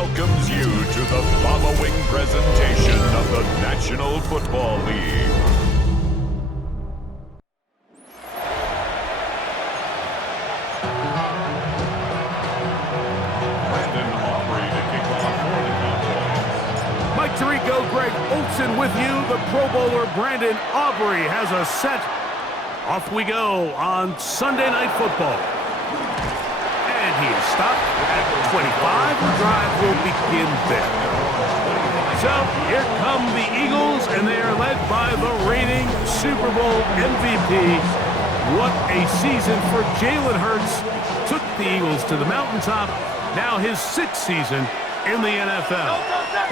welcomes you to the following presentation of the National Football League. Mike Tirico, Greg Olson with you. The Pro Bowler Brandon Aubrey has a set. Off we go on Sunday Night Football. And he is stopped at 25. The drive will begin there. So here come the Eagles, and they are led by the reigning Super Bowl MVP. What a season for Jalen Hurts. Took the Eagles to the mountaintop. Now his 6th season in the NFL.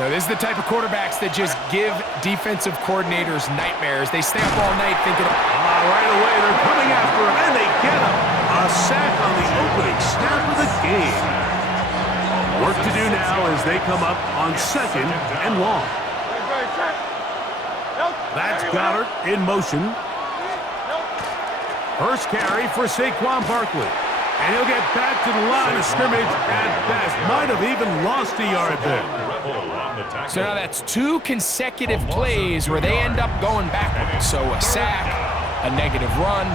Now, this is the type of quarterbacks that just give defensive coordinators nightmares. They stay up all night thinking, right away, they're coming after him, and they get him. A sack on the opening snap of the game. Work to do now as they come up on 2nd and long. That's Goddard in motion. First carry for Saquon Barkley. And he'll get back to the line of scrimmage at best. Might have even lost a yard there. so now that's 2 consecutive plays where they end up going backwards. So a sack, a negative run.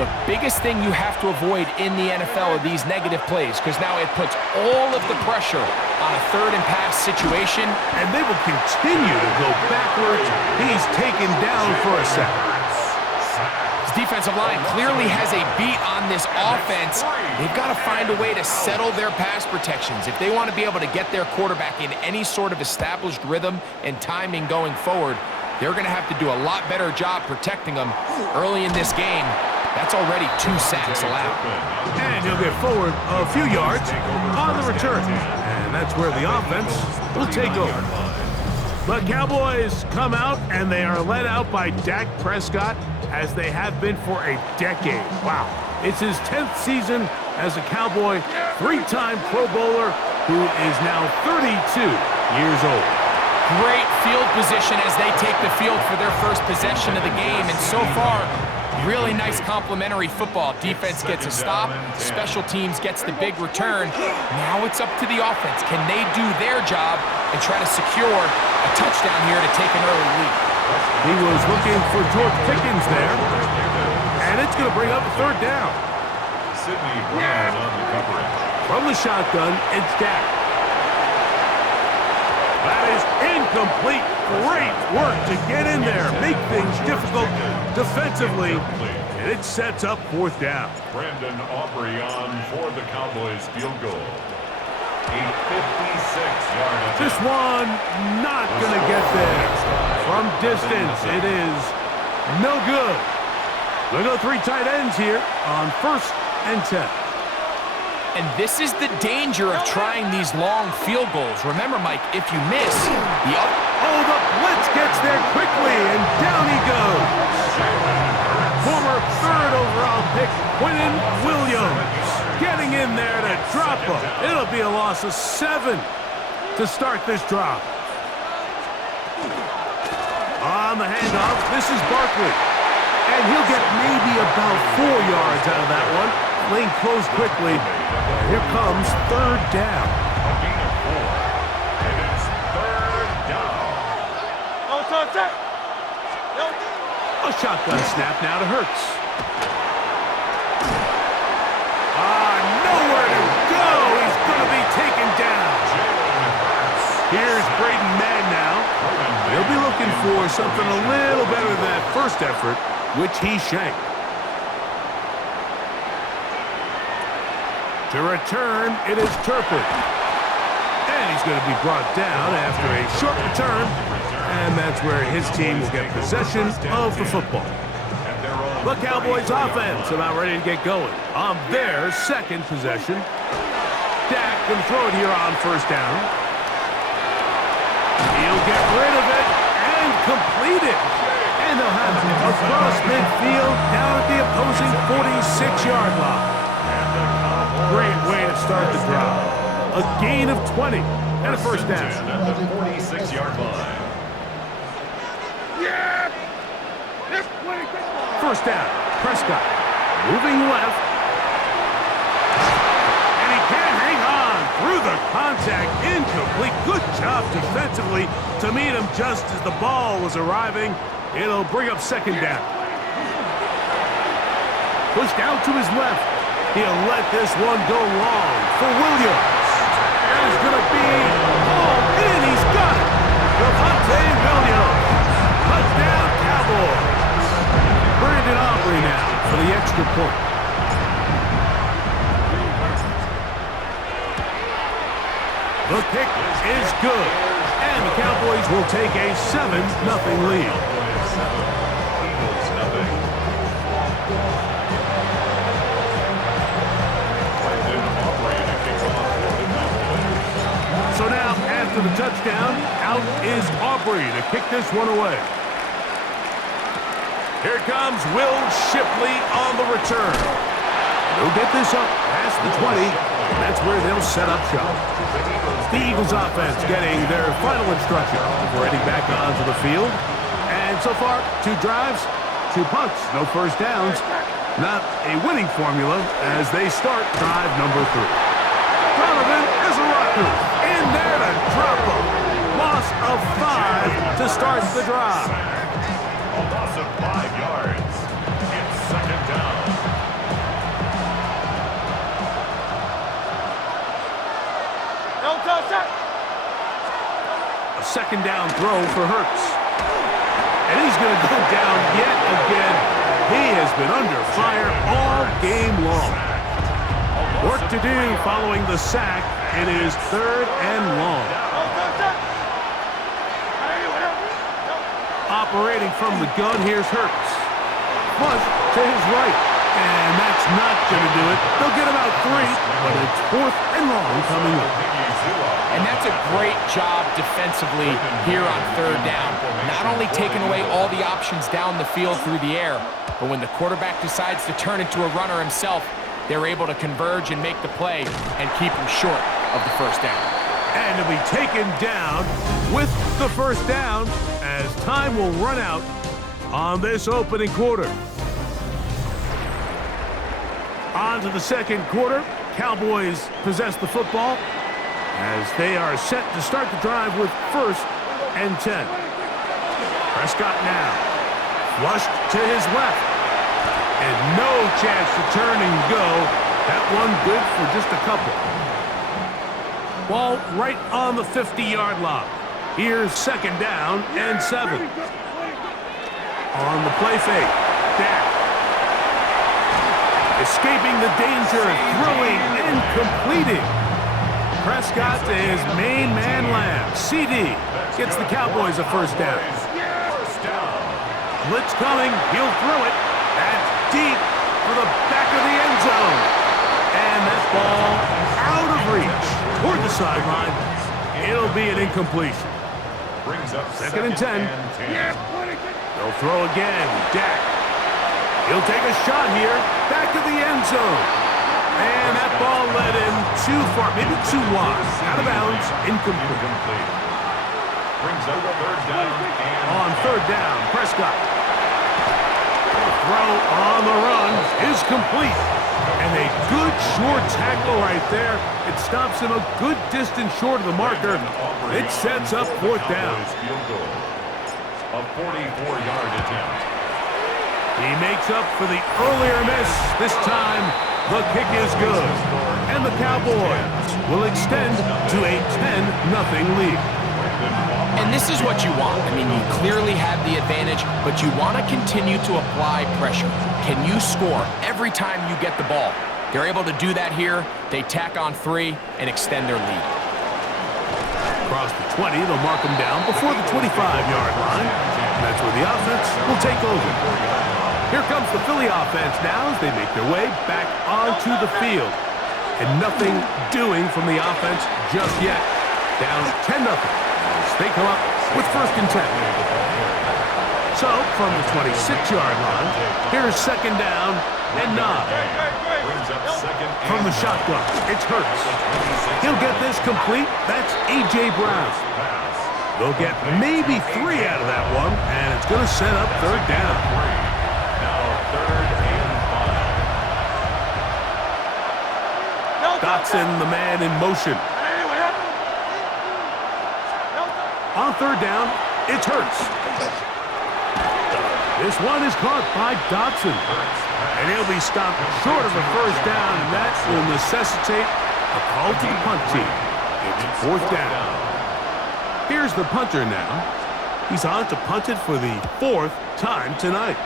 The biggest thing you have to avoid in the NFL are these negative plays, because now it puts all of the pressure on a 3rd and pass situation. And they will continue to go backwards. He's taken down for a sack. His defensive line clearly has a beat on this offense. They've got to find a way to settle their pass protections. If they want to be able to get their quarterback in any sort of established rhythm and timing going forward, they're going to have to do a lot better job protecting them early in this game. That's already 2 sacks allowed. And he'll get forward a few yards on the return. And that's where the offense will take over. The Cowboys come out, and they are led out by Dak Prescott, as they have been for a decade. Wow. It's his 10th season as a Cowboy, 3-time Pro Bowler, who is now 32 years old. Great field position as they take the field for their first possession of the game. And so far, really nice complementary football. Defense gets a stop. Special teams gets the big return. Now it's up to the offense. Can they do their job and try to secure a touchdown here to take an early lead? He was looking for George Pickens there. And it's going to bring up a 3rd down. Sidney Brown on the coverage. From the shotgun, it's Dak. That is incomplete. Great work to get in there, make things difficult defensively, and it sets up 4th down. Brandon Aubrey on for the Cowboys field goal. A 56-yard attempt. This one not going to get there. From distance, it is no good. We'll go 3 tight ends here on 1st and 10. And this is the danger of trying these long field goals. Remember, Mike, if you miss, the the blitz gets there quickly, and down he goes. Former 3rd overall pick, Quinnen Williams, getting in there to drop him. It'll be a loss of 7 to start this drive. On the handoff, this is Barkley. And he'll get maybe about 4 yards out of that one. Lane closed quickly. Here comes 3rd down. A gain of 4. And it's 3rd down. A shotgun snap now to Hurts. Nowhere to go. He's going to be taken down. Here's Braden Mann now. He'll be looking for something a little better than that first effort, which he shanked. To return, it is Turpin. And he's going to be brought down after a short return. And that's where his team will get possession of the football. The Cowboys offense about ready to get going on their 2nd possession. Dak can throw it here on 1st down. He'll get rid of it and complete it. And they'll have it across midfield down at the opposing 46-yard line. Great way to start the drive. A gain of 20 and a 1st down. At the 46-yard line. 1st down. Prescott moving left. And he can't hang on through the contact, incomplete. Good job defensively to meet him just as the ball was arriving. It'll bring up second down. Pushed out to his left. He'll let this one go long for Williams. That is going to be all in. He's got it. Devontae Williams. Touchdown, Cowboys. Brandon Aubrey now for the extra point. The kick is good, and the Cowboys will take a 7-0 lead. So now, after the touchdown, out is Aubrey to kick this one away. Here comes Will Shipley on the return. He'll get this up past the 20, and that's where they'll set up shop. The Eagles offense getting their final instruction before heading back onto the field. And so far, 2 drives, 2 punts, no first downs. Not a winning formula as they start drive number 3. Donovan is a rocker. In there to drop him. Loss of 5 to start the drive. A loss of 5 yards. It's second down. A second down throw for Hurts. And he's going to go down yet again. He has been under fire all game long. Work to do following the sack. It is 3rd and long. Operating from the gun, here's Hurts. Flush to his right. And that's not going to do it. They'll get about 3, but it's 4th and long coming up. And that's a great job defensively here on 3rd down. Not only taking away all the options down the field through the air, but when the quarterback decides to turn into a runner himself, they're able to converge and make the play and keep him short of the first down. And to be taken down with the first down as time will run out on this opening quarter. On to the second quarter. Cowboys possess the football as they are set to start the drive with 1st and 10. Prescott now flushed to his left. And no chance to turn and go. That one good for just a couple. Ball right on the 50-yard line. Here's second down and 7. On the play fake. Dak. Escaping the danger, throwing and completing. Prescott to his main man Lamb. CD gets the Cowboys a first down. Blitz coming. He'll throw it. That's deep for the back of the end zone. And that ball out of reach toward the sideline. It'll be an incompletion. Brings up 2nd and 10. They'll throw again. Dak. He'll take a shot here. Back to the end zone. And that ball led him too far, maybe too wide. Out of bounds, incomplete. Brings up 3rd down. On 3rd down, Prescott. The throw on the run is complete. And a good short tackle right there. It stops him a good distance short of the marker. It sets up 4th down. A 44-yard attempt. He makes up for the earlier miss. This time, the kick is good. And the Cowboys will extend to a 10-0 lead. And this is what you want. I mean, you clearly have the advantage, but you want to continue to apply pressure. Can you score every time you get the ball? They're able to do that here. They tack on 3 and extend their lead. Across the 20, they'll mark him down before the 25-yard line. And that's where the offense will take over. Here comes the Philly offense now as they make their way back onto the field. And nothing doing from the offense just yet. Down 10-0 as they come up with 1st and 10. So, from the 26-yard line, here's second down and 9. From the shotgun, it's Hurts. He'll get this complete. That's A.J. Brown. They'll get maybe 3 out of that one, and it's going to set up 3rd down. Now 3rd and 5. Dotson, the man in motion. on third down, it's Hurts. This one is caught by Dotson. And he'll be stopped short of a first down, and that will necessitate a call to the punt team. It's fourth down. Here's the punter now. He's on to punt it for the fourth time tonight.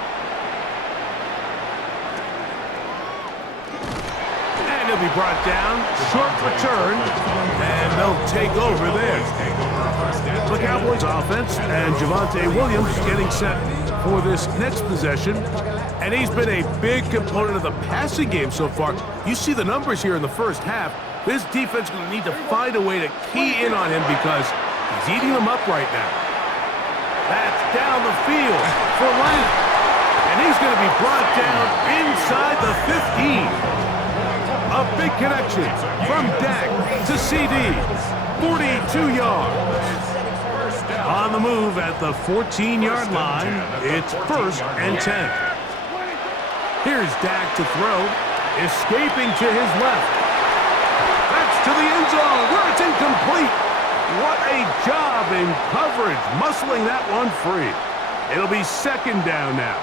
And he'll be brought down, short return, and they'll take over there. The Cowboys offense and Javonte Williams getting set for this next possession. And he's been a big component of the passing game so far. You see the numbers here in the first half. This defense is going to need to find a way to key in on him because he's eating them up right now. That's down the field for Leonard. And he's going to be brought down inside the 15. A big connection from Dak to CD. 42 yards. On the move at the 14-yard line, it's 1st and 10. Here's Dak to throw, escaping to his left. That's to the end zone, where it's incomplete. What a job in coverage, muscling that one free. It'll be 2nd down now.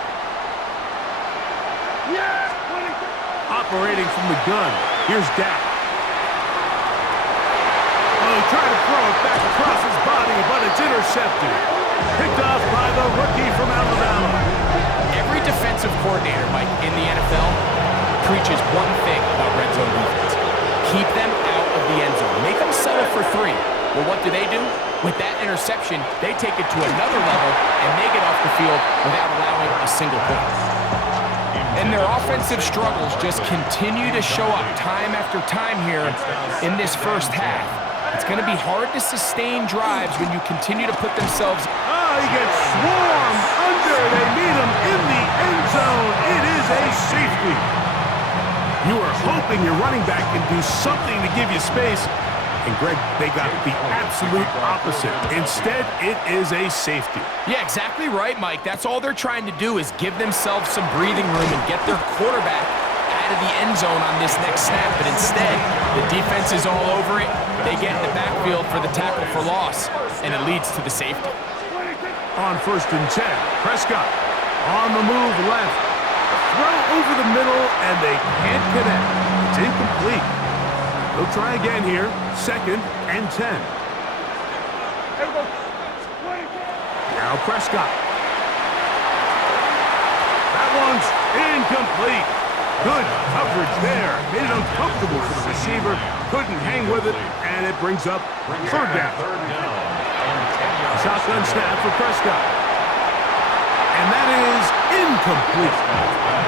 Operating from the gun, here's Dak. He tried to throw it back across his body, but it's intercepted. Picked off by the rookie from Alabama. Every defensive coordinator, Mike, in the NFL preaches one thing about red zone defense. Keep them out of the end zone. Make them settle for 3. Well, what do? With that interception, they take it to another level, and they get off the field without allowing a single point. And their offensive struggles just continue to show up time after time here in this first half. It's going to be hard to sustain drives when you continue to put themselves... Oh, he gets swarmed under. They meet him in the end zone. It is a safety. You are hoping your running back can do something to give you space. And, Greg, they got the absolute opposite. Instead, it is a safety. Yeah, exactly right, Mike. That's all they're trying to do is give themselves some breathing room and get their quarterback out of the end zone on this next snap. But instead, the defense is all over it. They get in the backfield for the tackle for loss, and it leads to the safety. On 1st and 10, Prescott on the move left. Throw over the middle, and they can't connect. It's incomplete. They'll try again here, 2nd and 10. Now Prescott. That one's incomplete. Good coverage there. Made it uncomfortable for the receiver. Couldn't hang with it, and it brings up 3rd down. A shotgun snap for Prescott. And that is incomplete.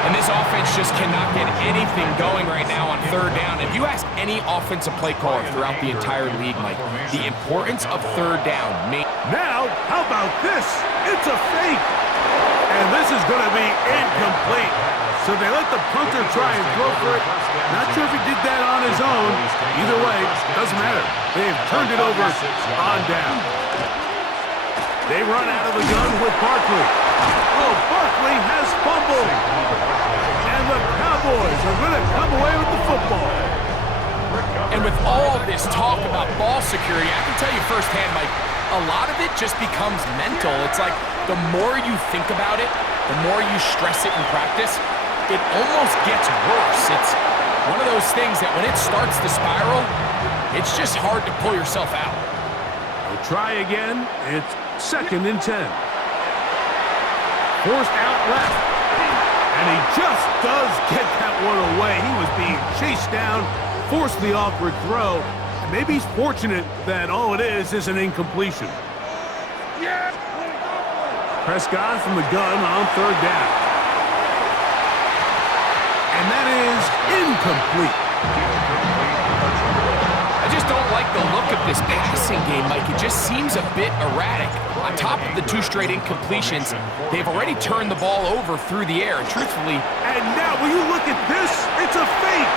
And this offense just cannot get anything going right now on 3rd down. If you ask any offensive play caller throughout the entire league, Mike, the importance of 3rd down may... Now, how about this? It's a fake. And this is going to be incomplete. So they let the punter try and throw for it. Not sure if he did that on his own. Either way, doesn't matter. They've turned it over on down. They run out of the gun with Barkley. Oh, Barkley has fumbled. And the Cowboys are going to come away with the football. And with all of this talk about ball security, I can tell you firsthand, Mike, a lot of it just becomes mental. It's like the more you think about it, the more you stress it in practice, it almost gets worse. It's one of those things that when it starts to spiral, it's just hard to pull yourself out. We'll try again. It's 2nd and 10. Forced out left. And he just does get that one away. He was being chased down, forced the awkward throw. And maybe he's fortunate that all it is an incompletion. Prescott from the gun on 3rd down. And that is incomplete. I just don't like the look of this passing game, Mike. It just seems a bit erratic. On top of the 2 straight incompletions, they've already turned the ball over through the air. And truthfully... And now, will you look at this? It's a fake.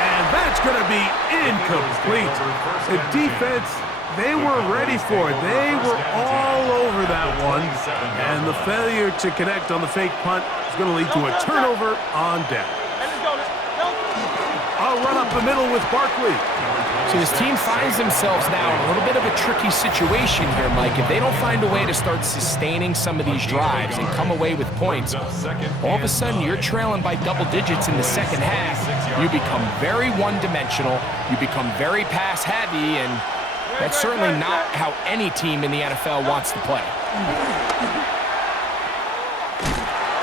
And that's going to be incomplete. The defense, they were ready for it. They were all over that one. And the failure to connect on the fake punt is going to lead to a turnover on down. A They'll run up the middle with Barkley. So this team finds themselves now in a little bit of a tricky situation here, Mike. If they don't find a way to start sustaining some of these drives and come away with points, all of a sudden you're trailing by double digits in the second half. You become very one-dimensional, you become very pass-heavy, and that's certainly not how any team in the NFL wants to play.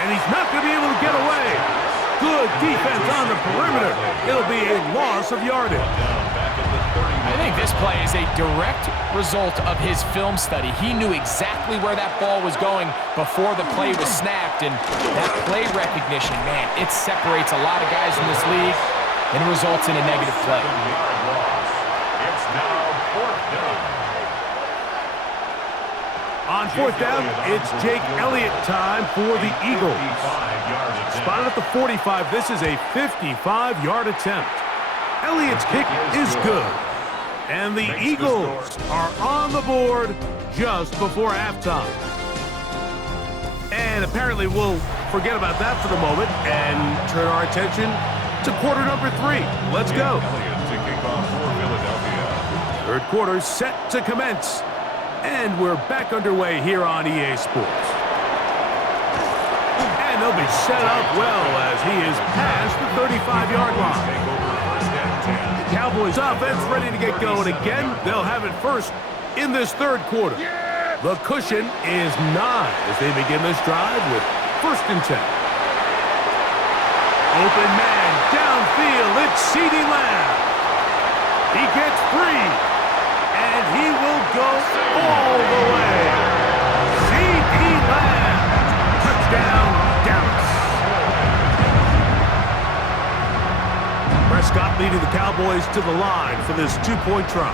And he's not going to be able to get away. Good defense on the perimeter. It'll be a loss of yardage. I think this play is a direct result of his film study. He knew exactly where that ball was going before the play was snapped, and that play recognition, man, it separates a lot of guys in this league and results in a negative play. It's now fourth down. On fourth down, it's Jake Elliott time for the Eagles. Spotted at the 45, this is a 55-yard attempt. Elliott's kick is good. And the Eagles are on the board just before halftime. And apparently we'll forget about that for the moment and turn our attention to quarter number 3. Let's go. Third quarter set to commence. And we're back underway here on EA Sports. And they'll be set up well as he is past the 35-yard line. Cowboys offense ready to get going again. They'll have it first in this third quarter. The cushion is 9 as they begin this drive with first and 10. Open man downfield. It's CeeDee Lamb. He gets free. And he will go all the way. CeeDee Lamb. Touchdown, Dallas. Prescott leading the Cowboys to the line for this two-point try.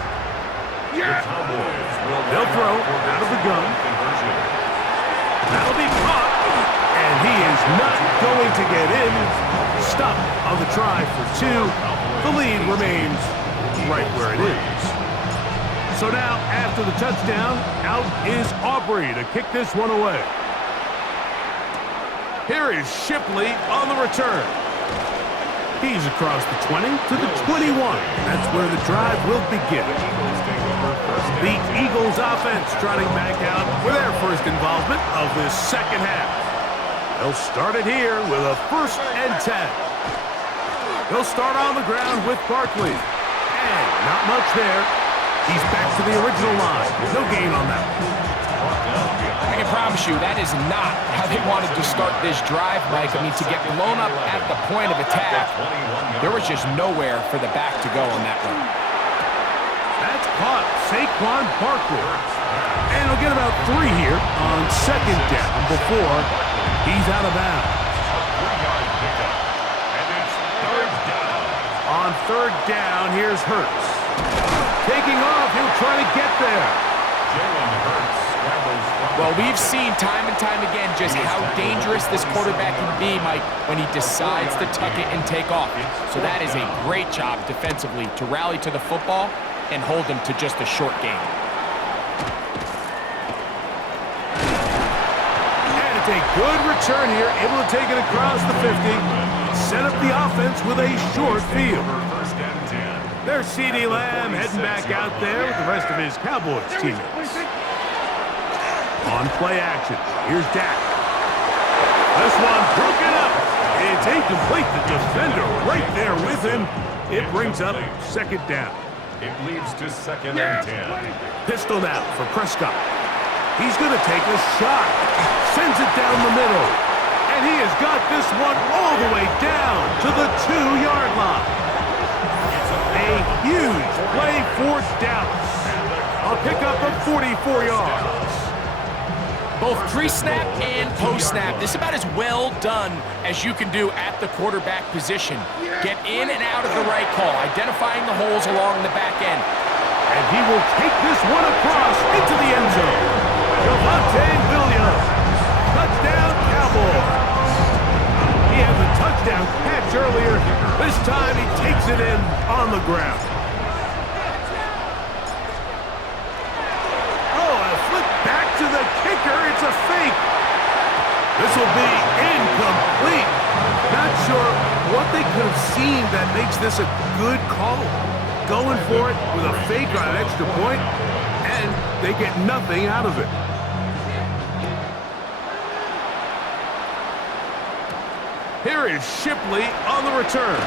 They'll throw out of the gun. That'll be caught. And he is not going to get in. Stop on the try for 2. The lead remains right where it is. So now, after the touchdown, out is Aubrey to kick this one away. Here is Shipley on the return. He's across the 20 to the 21. That's where the drive will begin. The Eagles offense trotting back out for their first involvement of this second half. They'll start it here with a first and 10. They'll start on the ground with Barkley. And not much there. He's back to the original line. No gain on that one. I can promise you that is not how they wanted to start this drive, Mike. I mean, to get blown up at the point of attack, there was just nowhere for the back to go on that run. That's caught. Saquon Barkley. And he'll get about 3 here on second down before he's out of bounds. On third down, here's Hurts. Taking off, he'll try to get there. Well, we've seen time and time again just how dangerous this quarterback can be, Mike, when he decides to tuck it and take off. So that is a great job defensively to rally to the football and hold him to just a short gain. And it's a good return here, able to take it across the 50. Set up the offense with a short field. There's CeeDee Lamb heading back out there with the rest of his Cowboys teammates. On play action, here's Dak. This one broken up. It's incomplete. The defender right there with him. It brings up second down. It leads to second and 10. Pistol now for Prescott. He's going to take a shot. Sends it down the middle. And he has got this one all the way down to the 2-yard line. A huge play for Dallas. A pickup of 44 yards. Both pre-snap and post-snap, this is about as well done as you can do at the quarterback position. Get in and out of the right call, identifying the holes along the back end. And he will take this one across into the end zone. Javonte Williams. Touchdown, Cowboys. He had the touchdown catch earlier. This time he takes it in on the ground. Oh, a flip back to the kicker. It's a fake. This will be incomplete. Not sure what what they could have seen that makes this a good call. Going for it with a fake on an extra point, and they get nothing out of it. Here is Shipley on the return.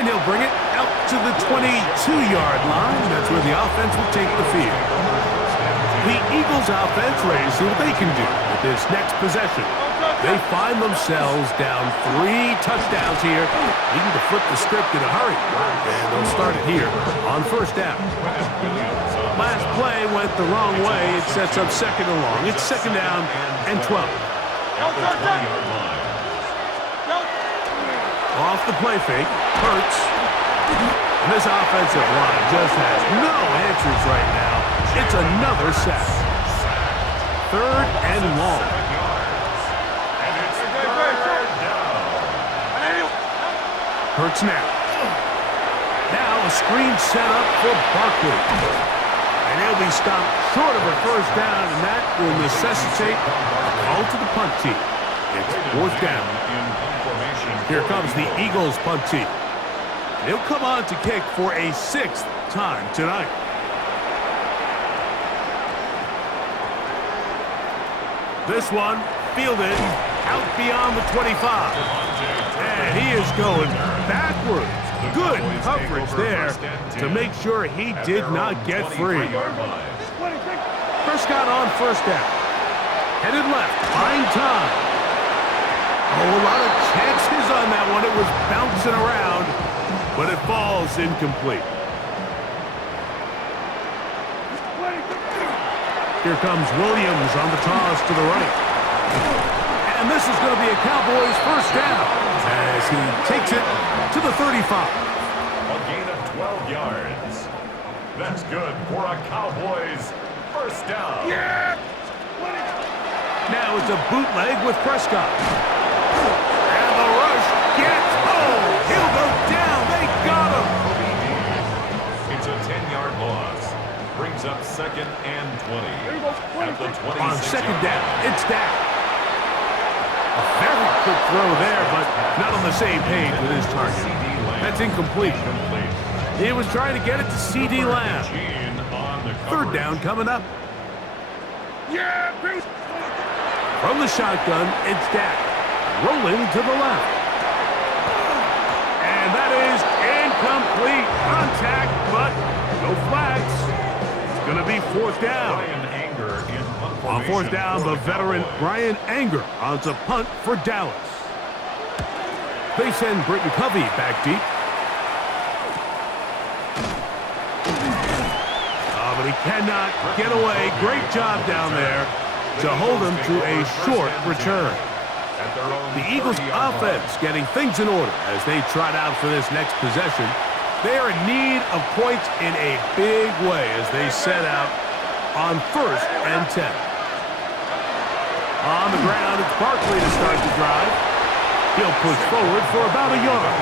And he'll bring it out to the 22-yard line. That's where the offense will take the field. The Eagles offense ready to see what they can do with this next possession. They find themselves down 3 touchdowns here, needing to flip the script in a hurry. And they'll start it here on first down. Last play went the wrong way. It sets up second and long. It's second down and 12. Off the play fake, Hurts. And this offensive line just has no answers right now. It's another sack. Third and long. Hurts now. Now a screen set up for Barkley. And he'll be stopped short of a first down, and that will necessitate a call to the punt team. It's fourth down. Here comes the Eagles punt team. He'll come on to kick for a 6th time tonight. This one fielded out beyond the 25. And he is going backwards. Good coverage there to make sure he did not get free. Prescott on first down. Headed left, buying time. Oh, a lot of chances on that one. It was bouncing around, but it falls incomplete. Here comes Williams on the toss to the right. And this is going to be a Cowboys first down as he takes it to the 35. A gain of 12 yards. That's good for a Cowboys first down. Yeah! Now it's a bootleg with Prescott. And the rush gets home. He'll go down. They got him. It's a 10-yard loss. Brings up second and 20. At the 26 on second down, it's down. A very quick throw there, but not on the same page with his target. That's incomplete. He was trying to get it to C.D. Lamb. Third down coming up. Yeah! From the shotgun, it's Dak. Rolling to the left. And that is incomplete. Contact, but no flags. It's going to be fourth down. On fourth down, the veteran Brian Anger on to punt for Dallas. They send Britton Covey back deep. Oh, but he cannot get away. Great job down there to hold him to a short return. The Eagles offense getting things in order as they trot out for this next possession. They are in need of points in a big way as they set out on first and 10. On the ground, it's Barkley to start the drive. He'll push forward for about a yard.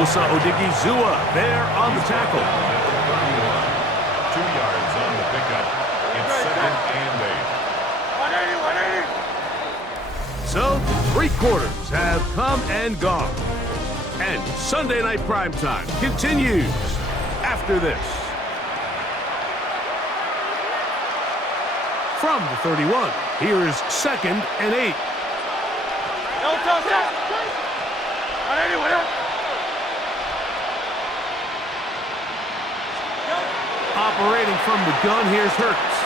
Osa Odigizua there on the tackle. 2 yards on the pickup. It's second and 8. So, 3 quarters have come and gone. And Sunday Night Primetime continues after this. From the 31, here's second and 8. Operating from the gun, here's Hurts.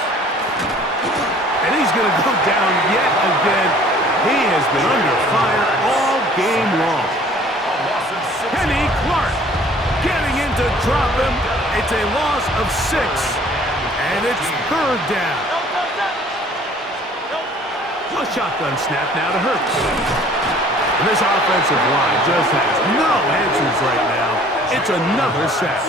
And he's going to go down yet again. He has been under fire all game long. Kenny Clark getting in to drop him. It's a loss of 6, and it's third down. A shotgun snap now to Hurts. And this offensive line just has no answers right now. It's another sack.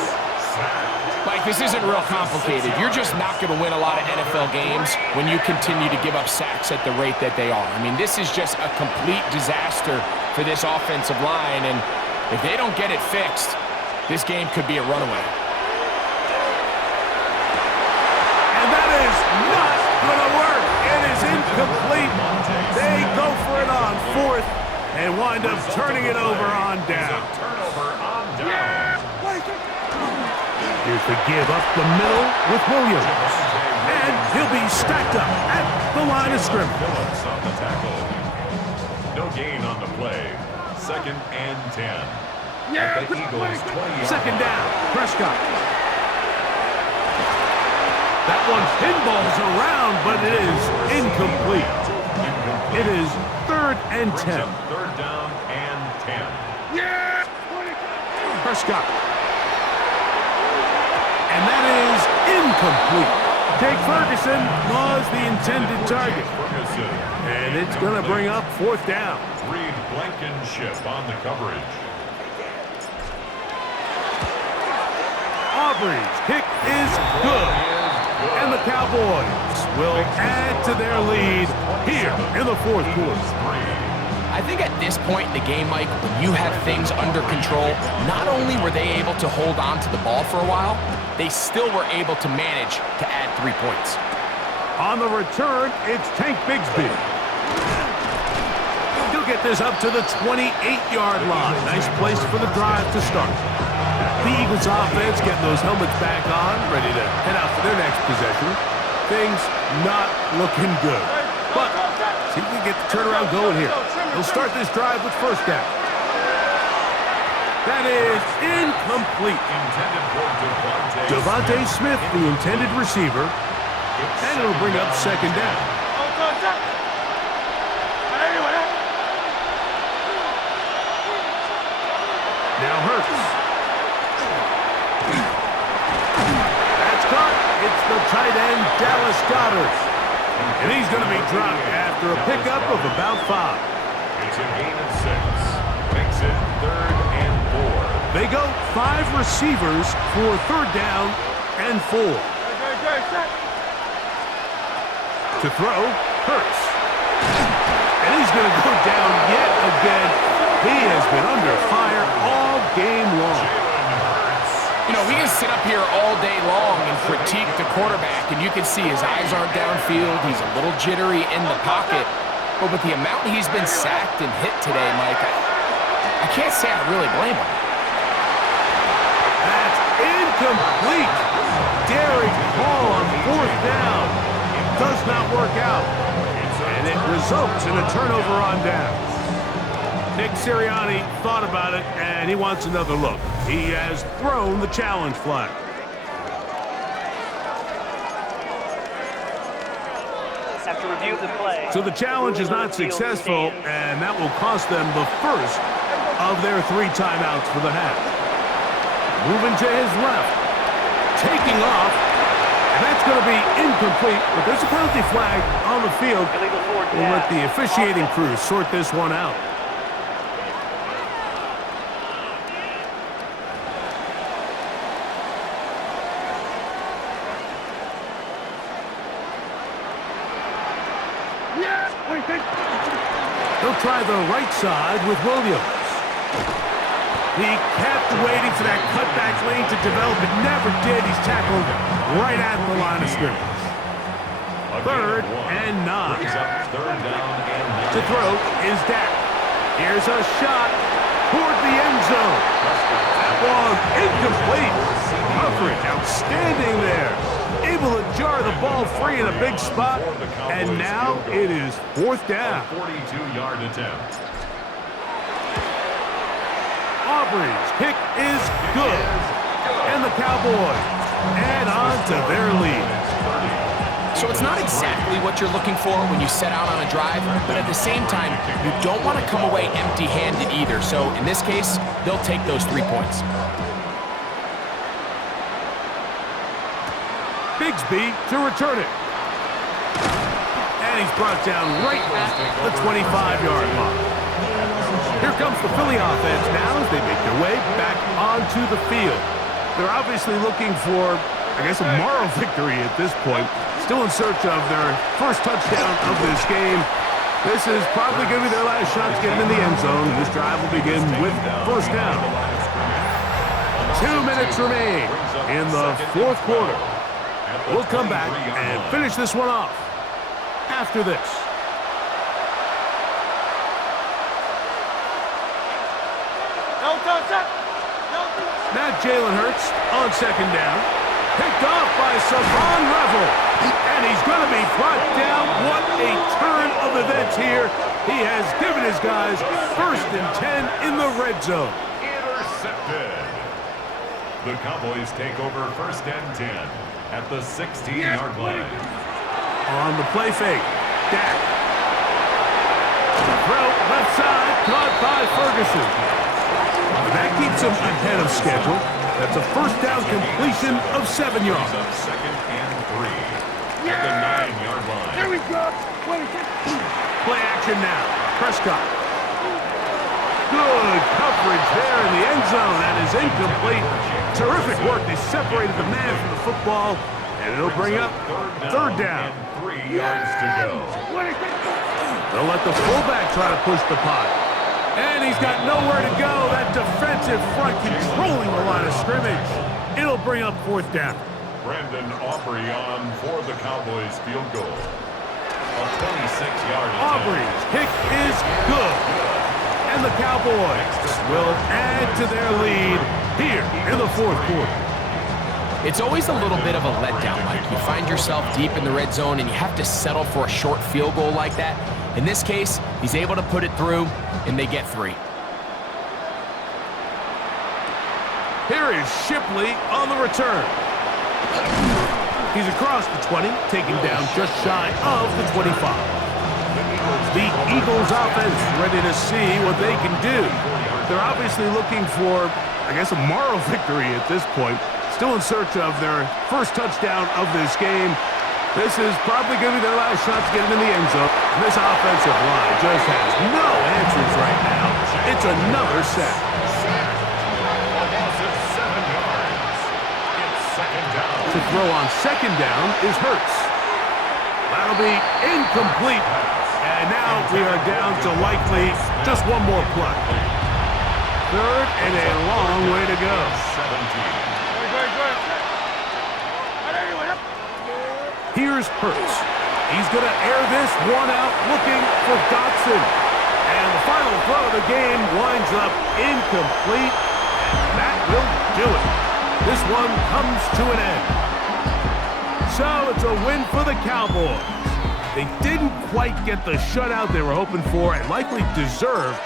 Mike, this isn't real complicated. You're just not going to win a lot of NFL games when you continue to give up sacks at the rate that they are. I mean, this is just a complete disaster for this offensive line, and if they don't get it fixed, this game could be a runaway. And that is not going to work. It is incomplete. They go for it on fourth and wind up turning it over on down. Turnover on down. Here's the give up the middle with Williams. And he'll be stacked up at the line of scrimmage. Phillips on the tackle. No gain on the play. 2nd and 10. At the Eagles 20. Second down, Prescott. That one pinballs around, but it is incomplete. It is 3rd and 10. 3rd down and 10. Prescott. And that is incomplete. Jake Ferguson was the intended target. And it's going to bring up 4th down. Reed Blankenship on the coverage. Aubrey's kick is good. And the Cowboys will add to their lead here in the 4th quarter. I think at this point in the game, Mike, when you have things under control, not only were they able to hold on to the ball for a while, they still were able to manage to add 3 points. On the return, it's Tank Bigsby. He'll get this up to the 28-yard line. Nice place for the drive to start. The Eagles offense getting those helmets back on, ready to head out for their next possession. Things not looking good. But see if we can get the turnaround going here. They'll start this drive with 1st down. That is incomplete. Devontae Smith, the intended receiver, and it'll bring up 2nd down. Now Hurts. That's caught. It's the tight end, Dallas Goedert. And he's going to be dropped after a pickup of about 5. It's a gain of 6. Makes it 3rd and 4. They go 5 receivers for 3rd down and 4. To throw, Hurts. And he's going to go down yet again. He has been under fire all game long. You know, we can sit up here all day long and critique the quarterback, and you can see his eyes aren't downfield. He's a little jittery in the pocket. But with the amount he's been sacked and hit today, Mike, I can't say I really blame him. That's incomplete. Derek Hall on 4th down. It does not work out. And it results in a turnover on down. Nick Sirianni thought about it, and he wants another look. He has thrown the challenge flag. Have to review the play. So the challenge is not successful, and that will cost them the first of their 3 timeouts for the half. Moving to his left, taking off, and that's going to be incomplete, but there's a penalty flag on the field. We'll let the officiating crew sort this one out. He'll try the right side with Williams. He kept waiting for that cutback lane to develop. It never did. He's tackled right at the line of scrimmage. 3rd and 9. To throw is Dak. Here's a shot toward the end zone. That one incomplete. Coverage outstanding there. Able to jar the ball free in a big spot. And now it is 4th down. 42-yard attempt. Aubrey's kick is good. And the Cowboys add on to their lead. So it's not exactly what you're looking for when you set out on a drive, but at the same time, you don't want to come away empty-handed either. So in this case, they'll take those 3 points. Bigsby to return it. And he's brought down right at the 25-yard line. Here comes the Philly offense now as they make their way back onto the field. They're obviously looking for, I guess, a moral victory at this point. Still in search of their first touchdown of this game. This is probably going to be their last shot to get in the end zone. This drive will begin with 1st down. 2 minutes remain in the 4th quarter. We'll come back and finish this one off after this. Now Jalen Hurts on second down. Picked off by Savon Revel. And he's going to be brought down. What a turn of events here. He has given his guys 1st and 10 in the red zone. Intercepted. The Cowboys take over 1st and 10 at the 16-yard line. On the play fake. Dak. Throw left side. Caught by Ferguson. That keeps him ahead of schedule. That's a 1st down completion of 7 yards. 2nd and 3 at the 9-yard line. There we go. Play action now. Prescott. Good coverage there in the end zone. That is incomplete. Terrific work. They separated the man from the football, and it'll bring up 3rd down. And 3 yards to go. They'll let the fullback try to push the pot. And he's got nowhere to go. That defensive front controlling the line of scrimmage. It'll bring up 4th down. Brandon Aubrey on for the Cowboys field goal. A 26-yard attempt. Aubrey's kick is good. And the Cowboys will add to their lead here in the 4th quarter. It's always a little bit of a letdown, Mike. You find yourself deep in the red zone and you have to settle for a short field goal like that. In this case, he's able to put it through, and they get 3. Here is Shipley on the return. He's across the 20, taken down just shy of the 25. The Eagles offense ready to see what they can do. They're obviously looking for, I guess, a moral victory at this point. Still in search of their 1st touchdown of this game. This is probably going to be their last shot to get into the end zone. And this offensive line just has no answers right now. It's another sack. To throw on 2nd down is Hurts. That'll be incomplete. And now we are down to likely just one more play. 3rd and a long way to go. 17. Here's Hurts. He's going to air this one out, looking for Dotson. And the final throw of the game winds up incomplete. And that will do it. This one comes to an end. So it's a win for the Cowboys. They didn't quite get the shutout they were hoping for and likely deserved.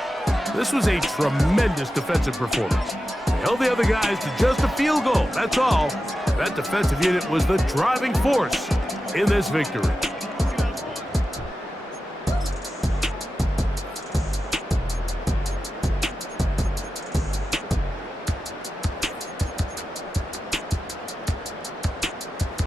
This was a tremendous defensive performance. They held the other guys to just a field goal, that's all. That defensive unit was the driving force in this victory.